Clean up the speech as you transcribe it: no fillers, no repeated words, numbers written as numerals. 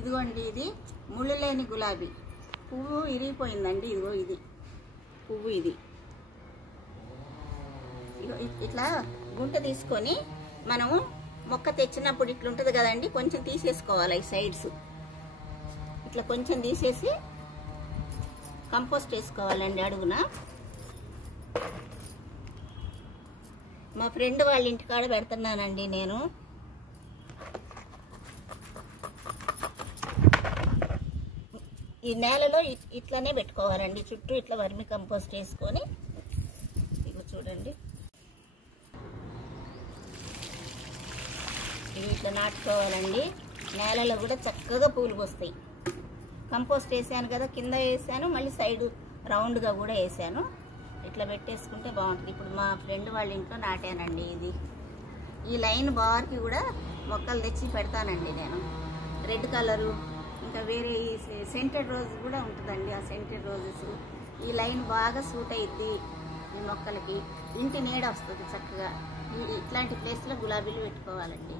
ఇదిగోండి, ఇది ముళ్ళు లేని గులాబీ పువ్వు ఇరిగిపోయిందండి. ఇదిగో ఇది పువ్వు, ఇది ఇట్లా గుంట తీసుకొని మనము మొక్క తెచ్చినప్పుడు ఇట్లుంటుంది కదండి, కొంచెం తీసేసుకోవాలి. ఈ సైడ్స్ ఇట్లా కొంచెం తీసేసి కంపోస్ట్ వేసుకోవాలండి అడుగున. మా ఫ్రెండ్ వాళ్ళ ఇంటికాడ పెడుతున్నానండి నేను. ఈ నేలలో ఇట్లానే పెట్టుకోవాలండి, చుట్టూ ఇట్లా వర్మి కంపోస్ట్ వేసుకొని. ఇగో చూడండి, ఇది ఇట్లా నాటుకోవాలండి. నేలలో కూడా చక్కగా పూలు పోస్తాయి. కంపోస్ట్ వేసాను కదా, కింద వేసాను, మళ్ళీ సైడ్ రౌండ్గా కూడా వేసాను. ఇట్లా పెట్టేసుకుంటే బాగుంటుంది. ఇప్పుడు మా ఫ్రెండ్ వాళ్ళ ఇంట్లో నాటానండి ఇది. ఈ లైన్ బార్కి కూడా మొక్కలు తెచ్చి పెడతానండి నేను. రెడ్ కలరు, ఇంకా వేరే సెంటెడ్ రోజ్ కూడా ఉంటుందండి. ఆ సెంటెడ్ రోజెస్ ఈ లైన్ బాగా సూట్ అయ్యిద్ది ఈ మొక్కలకి. ఇంటి నీడ వస్తుంది చక్కగా. ఇట్లాంటి ప్లేస్లో గులాబీలు పెట్టుకోవాలండి.